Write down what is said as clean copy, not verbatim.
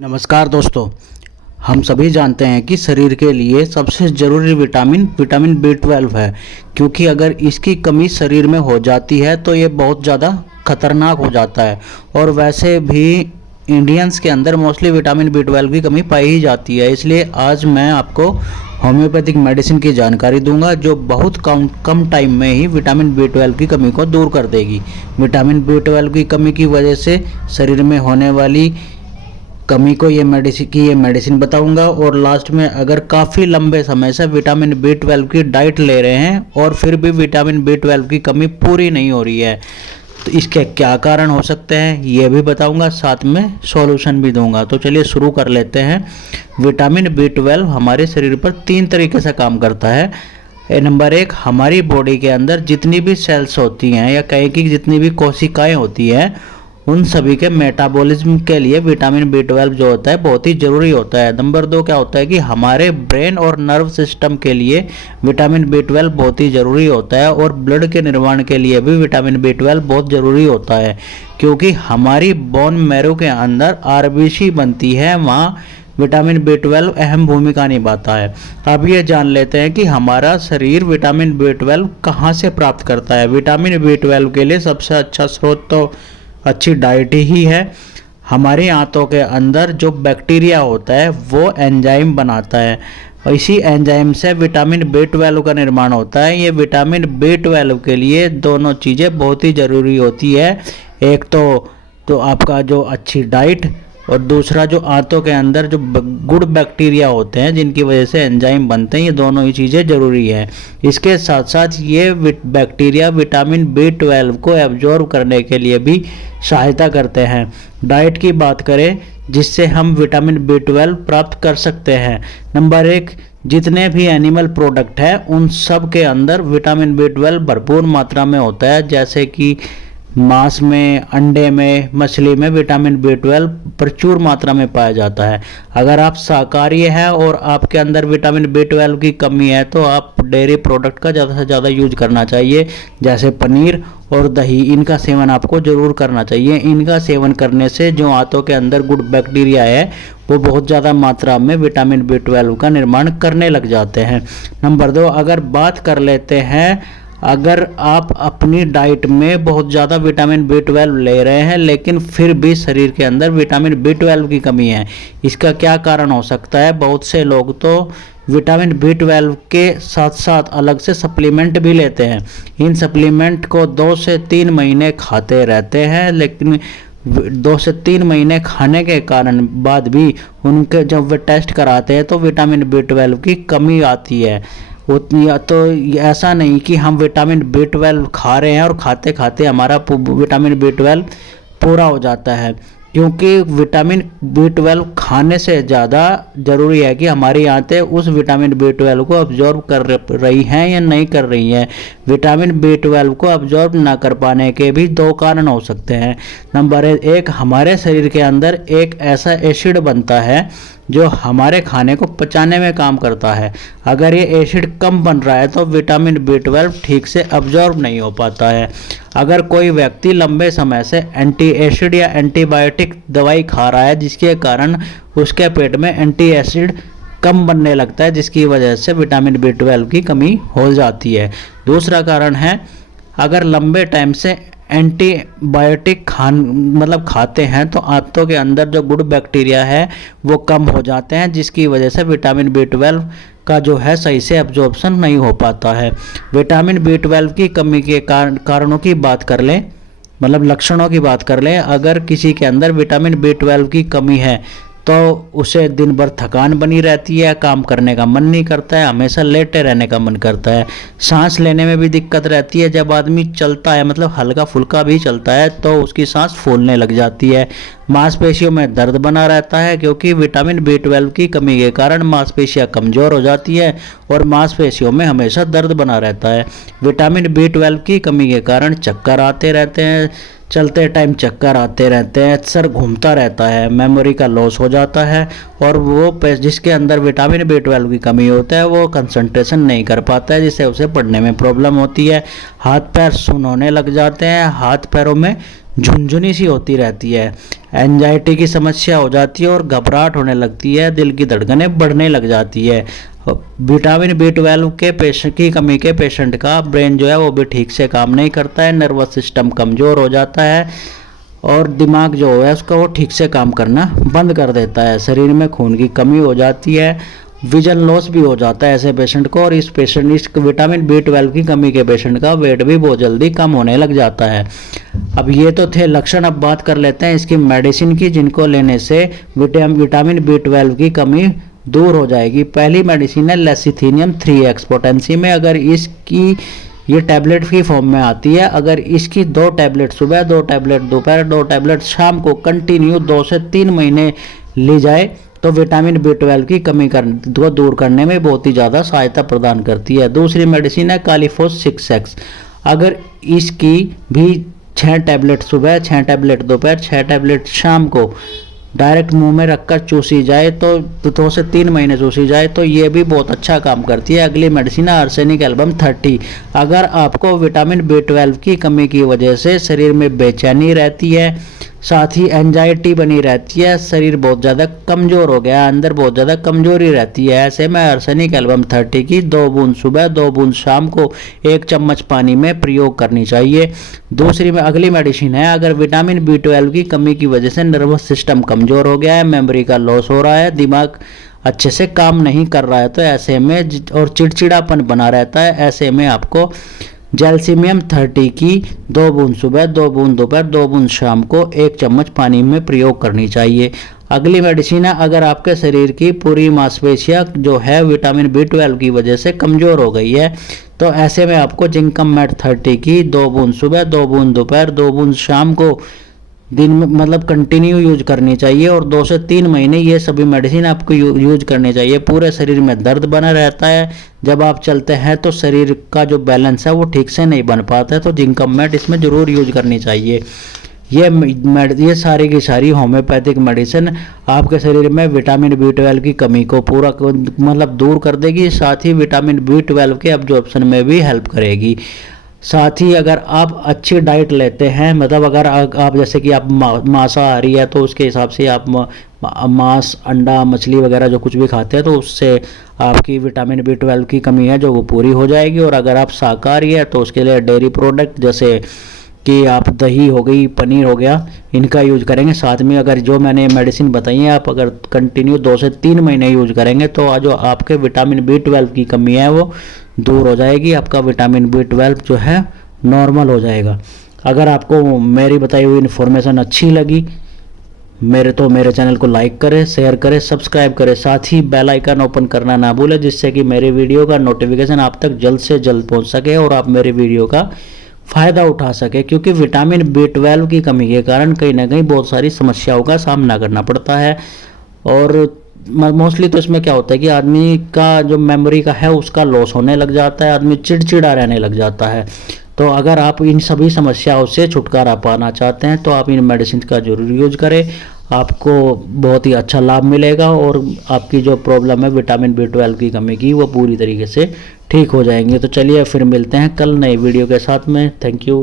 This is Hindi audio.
नमस्कार दोस्तों। हम सभी जानते हैं कि शरीर के लिए सबसे ज़रूरी विटामिन बी 12 है, क्योंकि अगर इसकी कमी शरीर में हो जाती है तो ये बहुत ज़्यादा खतरनाक हो जाता है। और वैसे भी इंडियंस के अंदर मोस्टली विटामिन बी 12 की कमी पाई ही जाती है। इसलिए आज मैं आपको होम्योपैथिक मेडिसिन की जानकारी दूंगा जो बहुत कम टाइम में ही विटामिन बी 12 की कमी को दूर कर देगी। विटामिन बी 12 की कमी की वजह से शरीर में होने वाली कमी को ये मेडिसिन बताऊंगा। और लास्ट में अगर काफ़ी लंबे समय से विटामिन बी 12 की डाइट ले रहे हैं और फिर भी विटामिन बी 12 की कमी पूरी नहीं हो रही है तो इसके क्या कारण हो सकते हैं ये भी बताऊंगा, साथ में सॉल्यूशन भी दूंगा। तो चलिए शुरू कर लेते हैं। विटामिन बी 12 हमारे शरीर पर 3 तरीके से काम करता है। नंबर 1, हमारी बॉडी के अंदर जितनी भी सेल्स होती हैं या कहें कि जितनी भी कोशिकाएं होती हैं उन सभी के मेटाबॉलिज्म के लिए विटामिन बी 12 जो होता है बहुत ही ज़रूरी होता है। नंबर 2 क्या होता है कि हमारे ब्रेन और नर्व सिस्टम के लिए विटामिन बी 12 बहुत ही ज़रूरी होता है। और ब्लड के निर्माण के लिए भी विटामिन बी 12 बहुत ज़रूरी होता है, क्योंकि हमारी बोन मैरो के अंदर आरबीसी बनती है, वहाँ विटामिन बी 12 अहम भूमिका निभाता है। अब ये जान लेते हैं कि हमारा शरीर विटामिन बी 12 कहाँ से प्राप्त करता है। विटामिन बी 12 के लिए सबसे अच्छा स्रोत तो अच्छी डाइट ही है। हमारे आंतों के अंदर जो बैक्टीरिया होता है वो एंजाइम बनाता है, और इसी एंजाइम से विटामिन बी 12 का निर्माण होता है। ये विटामिन बी 12 के लिए दोनों चीज़ें बहुत ही ज़रूरी होती है। एक तो आपका जो अच्छी डाइट, और दूसरा जो आंतों के अंदर जो गुड बैक्टीरिया होते हैं जिनकी वजह से एंजाइम बनते हैं, ये दोनों ही चीज़ें ज़रूरी है। इसके साथ साथ ये बैक्टीरिया विटामिन बी 12 को एब्जॉर्ब करने के लिए भी सहायता करते हैं। डाइट की बात करें जिससे हम विटामिन बी 12 प्राप्त कर सकते हैं। नंबर 1, जितने भी एनिमल प्रोडक्ट हैं उन सब के अंदर विटामिन बी 12 भरपूर मात्रा में होता है, जैसे कि मांस में, अंडे में, मछली में विटामिन बी 12 प्रचुर मात्रा में पाया जाता है। अगर आप शाकाहारी हैं और आपके अंदर विटामिन बी 12 की कमी है तो आप डेयरी प्रोडक्ट का ज़्यादा से ज़्यादा यूज करना चाहिए, जैसे पनीर और दही। इनका सेवन आपको ज़रूर करना चाहिए। इनका सेवन करने से जो आंतों के अंदर गुड बैक्टीरिया है वो बहुत ज़्यादा मात्रा में विटामिन बी 12 का निर्माण करने लग जाते हैं। नंबर 2, अगर बात कर लेते हैं, अगर आप अपनी डाइट में बहुत ज़्यादा विटामिन बी 12 ले रहे हैं लेकिन फिर भी शरीर के अंदर विटामिन बी 12 की कमी है, इसका क्या कारण हो सकता है। बहुत से लोग तो विटामिन बी 12 के साथ साथ अलग से सप्लीमेंट भी लेते हैं। इन सप्लीमेंट को 2 से 3 महीने खाते रहते हैं, लेकिन 2 से 3 महीने खाने के कारण बाद भी उनके जब वे टेस्ट कराते हैं तो विटामिन बी 12 की कमी आती है उतनी। तो ऐसा नहीं कि हम विटामिन बी 12 खा रहे हैं और खाते खाते हमारा विटामिन बी 12 पूरा हो जाता है, क्योंकि विटामिन बी 12 खाने से ज़्यादा ज़रूरी है कि हमारी आंतें उस विटामिन बी 12 को अब्जॉर्ब कर रही हैं या नहीं कर रही हैं। विटामिन बी 12 को अब्जॉर्ब ना कर पाने के भी 2 कारण हो सकते हैं। नंबर 1, हमारे शरीर के अंदर एक ऐसा एसिड बनता है जो हमारे खाने को पचाने में काम करता है। अगर ये एसिड कम बन रहा है तो विटामिन बी 12 ठीक से अब्जॉर्ब नहीं हो पाता है। अगर कोई व्यक्ति लंबे समय से एंटी एसिड या एंटीबायोटिक दवाई खा रहा है जिसके कारण उसके पेट में एंटी एसिड कम बनने लगता है, जिसकी वजह से विटामिन बी 12 की कमी हो जाती है। दूसरा कारण है, अगर लंबे टाइम से एंटीबायोटिक खाते हैं तो आंतों के अंदर जो गुड बैक्टीरिया है वो कम हो जाते हैं, जिसकी वजह से विटामिन बी 12 का जो है सही से एब्जॉर्प्शन नहीं हो पाता है। विटामिन बी 12 की कमी के कारणों की बात कर लें, लक्षणों की बात कर लें। अगर किसी के अंदर विटामिन बी 12 की कमी है तो उसे दिन भर थकान बनी रहती है, काम करने का मन नहीं करता है, हमेशा लेटे रहने का मन करता है। सांस लेने में भी दिक्कत रहती है। जब आदमी चलता है, हल्का फुल्का भी चलता है, तो उसकी सांस फूलने लग जाती है। मांसपेशियों में दर्द बना रहता है, क्योंकि विटामिन बी 12 की कमी के कारण मांसपेशियां कमज़ोर हो जाती है और मांसपेशियों में हमेशा दर्द बना रहता है। विटामिन बी 12 की कमी के कारण चक्कर आते रहते हैं, चलते टाइम चक्कर आते रहते हैं, सर घूमता रहता है, मेमोरी का लॉस हो जाता है, और वो जिसके अंदर विटामिन बी 12 की कमी होता है वो कंसंट्रेशन नहीं कर पाता है, जिससे उसे पढ़ने में प्रॉब्लम होती है। हाथ पैर सुन्न होने लग जाते हैं, हाथ पैरों में झुनझुनी सी होती रहती है, एंजाइटी की समस्या हो जाती है और घबराहट होने लगती है, दिल की धड़कनें बढ़ने लग जाती है। विटामिन B12 के पेशेंट की कमी के पेशेंट का ब्रेन जो है वो भी ठीक से काम नहीं करता है, नर्वस सिस्टम कमज़ोर हो जाता है और दिमाग जो है उसका वो ठीक से काम करना बंद कर देता है। शरीर में खून की कमी हो जाती है, विजन लॉस भी हो जाता है ऐसे पेशेंट को, और इस विटामिन B12 की कमी के पेशेंट का वेट भी बहुत जल्दी कम होने लग जाता है। अब ये तो थे लक्षण, अब बात कर लेते हैं इसकी मेडिसिन की, जिनको लेने से विटामिन B12 की कमी दूर हो जाएगी। पहली मेडिसिन है लेसिथीनियम 3x पोटेंसी में। अगर इसकी ये टैबलेट की फॉर्म में आती है, अगर इसकी 2 टैबलेट सुबह, 2 टैबलेट दोपहर, 2 टैबलेट शाम को कंटिन्यू 2 से 3 महीने ली जाए तो विटामिन B12 की कमी को दूर करने में बहुत ही ज़्यादा सहायता प्रदान करती है। दूसरी मेडिसिन है कालीफोस 6x। अगर इसकी भी 6 टैबलेट सुबह, 6 टैबलेट दोपहर, 6 टैबलेट शाम को डायरेक्ट मुंह में रखकर चूसी जाए तो 2 से 3 महीने चूसी जाए तो ये भी बहुत अच्छा काम करती है। अगली मेडिसिन है आर्सेनिक एल्बम 30। अगर आपको विटामिन B12 की कमी की वजह से शरीर में बेचैनी रहती है, साथ ही एंजाइटी बनी रहती है, शरीर बहुत ज़्यादा कमज़ोर हो गया, अंदर बहुत ज़्यादा कमज़ोरी रहती है, ऐसे में आर्सेनिक एल्बम 30 की 2 बूंद सुबह, 2 बूंद शाम को 1 चम्मच पानी में प्रयोग करनी चाहिए। दूसरी में अगली मेडिसिन है, अगर विटामिन B12 की कमी की वजह से नर्वस सिस्टम कमज़ोर हो गया है, मेमोरी का लॉस हो रहा है, दिमाग अच्छे से काम नहीं कर रहा है, तो ऐसे में और चिड़चिड़ापन बना रहता है, ऐसे में आपको जैल्सीमियम 30 की 2 बूंद सुबह, 2 बूंद दोपहर, 2 बूंद शाम को 1 चम्मच पानी में प्रयोग करनी चाहिए। अगली मेडिसिन है, अगर आपके शरीर की पूरी मांसपेशियां जो है विटामिन B12 की वजह से कमज़ोर हो गई है, तो ऐसे में आपको जिंकम मेट 30 की 2 बूंद सुबह, 2 बूंद दोपहर, 2 बूंद शाम को दिन में मतलब कंटिन्यू यूज करनी चाहिए, और 2 से 3 महीने ये सभी मेडिसिन आपको यूज करनी चाहिए। पूरे शरीर में दर्द बना रहता है, जब आप चलते हैं तो शरीर का जो बैलेंस है वो ठीक से नहीं बन पाता है, तो जिंकम मेट इसमें ज़रूर यूज करनी चाहिए। ये सारी की सारी होम्योपैथिक मेडिसिन आपके शरीर में विटामिन B12 की कमी को पूरा मतलब दूर कर देगी, साथ ही विटामिन B12 के एब्जॉर्प्शन में भी हेल्प करेगी। साथ ही अगर आप अच्छी डाइट लेते हैं, मतलब अगर आप जैसे कि आप मांसाहारी है तो उसके हिसाब से आप मांस, अंडा, मछली वगैरह जो कुछ भी खाते हैं तो उससे आपकी विटामिन B12 की कमी है जो वो पूरी हो जाएगी। और अगर आप शाकाहारी है तो उसके लिए डेयरी प्रोडक्ट जैसे कि आप दही हो गई, पनीर हो गया, इनका यूज करेंगे। साथ में अगर जो मैंने मेडिसिन बताई है आप अगर कंटिन्यू 2 से 3 महीने यूज करेंगे तो जो आपके विटामिन B12 की कमी है वो दूर हो जाएगी, आपका विटामिन B12 जो है नॉर्मल हो जाएगा। अगर आपको मेरी बताई हुई इन्फॉर्मेशन अच्छी लगी मेरे चैनल को लाइक करें, शेयर करें, सब्सक्राइब करें, साथ ही बेल आइकन ओपन करना ना भूलें, जिससे कि मेरे वीडियो का नोटिफिकेशन आप तक जल्द से जल्द पहुंच सके और आप मेरे वीडियो का फ़ायदा उठा सके। क्योंकि विटामिन B12 की कमी के कारण कहीं ना कहीं बहुत सारी समस्याओं का सामना करना पड़ता है, और मोस्टली तो इसमें क्या होता है कि आदमी का जो मेमोरी का है उसका लॉस होने लग जाता है, आदमी चिड़चिड़ा रहने लग जाता है। तो अगर आप इन सभी समस्याओं से छुटकारा पाना चाहते हैं तो आप इन मेडिसिन का जरूर यूज करें, आपको बहुत ही अच्छा लाभ मिलेगा और आपकी जो प्रॉब्लम है विटामिन B12 की कमी की वो पूरी तरीके से ठीक हो जाएंगे। तो चलिए फिर मिलते हैं कल नए वीडियो के साथ में। Thank you.